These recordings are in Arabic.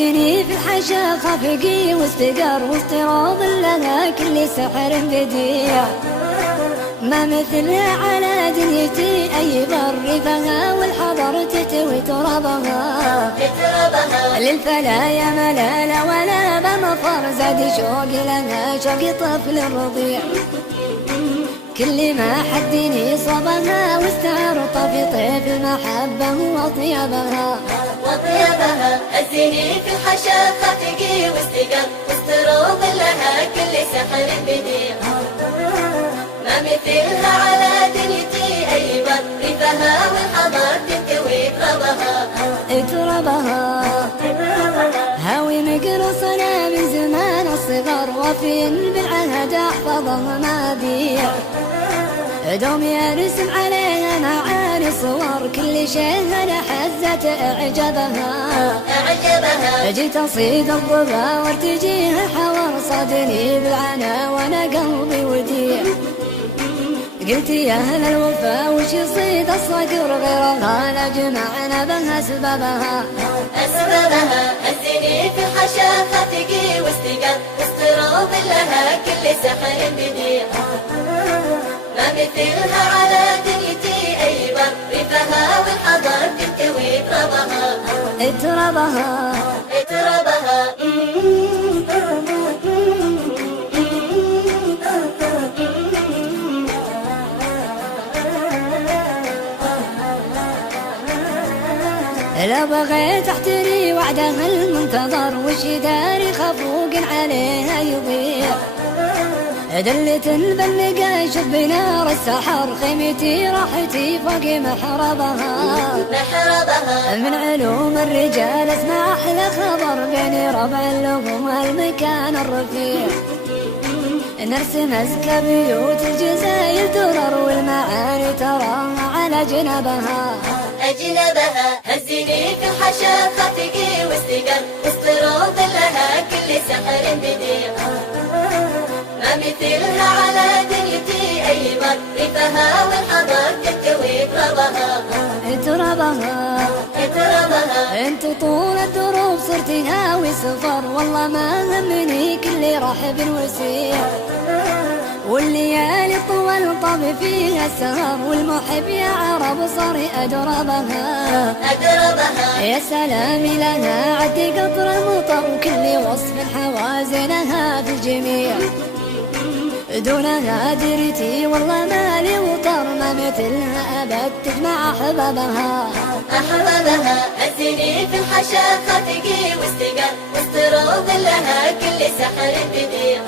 هزني في الحشا خفقي واستقر واستراض لها كل سحر بديع. ما مثلها على دنيتي أي بر فيها والحضر تتوي ترابها. للفلايا ملالة ولا بمفر زاد شوقي لها شوقي طفل رضيع. كل ما حدني صبها واستعرط في طيف المحبة وطيبها. هزني في الحشا خفقي واستقر واستروض لها كل سحر بديع. ما مثلها على دنيتي أي بر فيها والحضر تكوي ترابها. هاوي مقرصنا من زمان الصغر وفي بالعهد احفظها ما بيع. دومي ارسم عليها معاني صور كل شيء انا حزت اعجبها. جيت اصيد الضبا وارتجيها حور صادني بالعنا وانا قلبي وديع. قلت يا اهل الوفا وش يصيد الصقر غيرها لا جمعنا بها اسبابها. هزني في الحشا خفقي واستقر واستروض لها كل سحر بديع. ما مثلها على دنيتي أي بر فيها والحضر تكوي ترابها. لا بغيت احتري وعدها المنتظر وش داري خفوق عليها يضيع. دلت البلقة شوف بنار السحر خيمتي راحتي فوق محربها. من علوم الرجال اسمع احلى خبر بين ربع اللغم والمكان الرفيع. نرسم ازكى بيوت الجزاير درر والمعاني تراها على جنبها. هزني في الحشا خفقي واستقر واستروض لها كل سحر بديع. ما مثلها على دنيتي أي بر فيها والحضر تكوي ترابها. انت طول الدروب صرت هاوي سفر والله ما همني كل رحب وسيع. والليالي طول طب فيها السهر والمحب يا عرب صار أدربها. يا سلام لها عدي قطر المطر وكل وصف حوازنها في الجميع. دونها درتي والله مالي وطر ما مثلها أبد تجمع أحبابها. هزني في الحشا خفقي واستقر واستروض لها كل سحر بديع.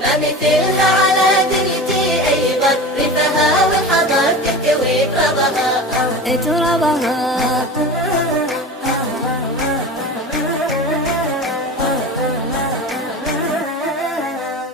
ما مثلها على دنيتي أي بر فيها والحضر تكوي ترابها.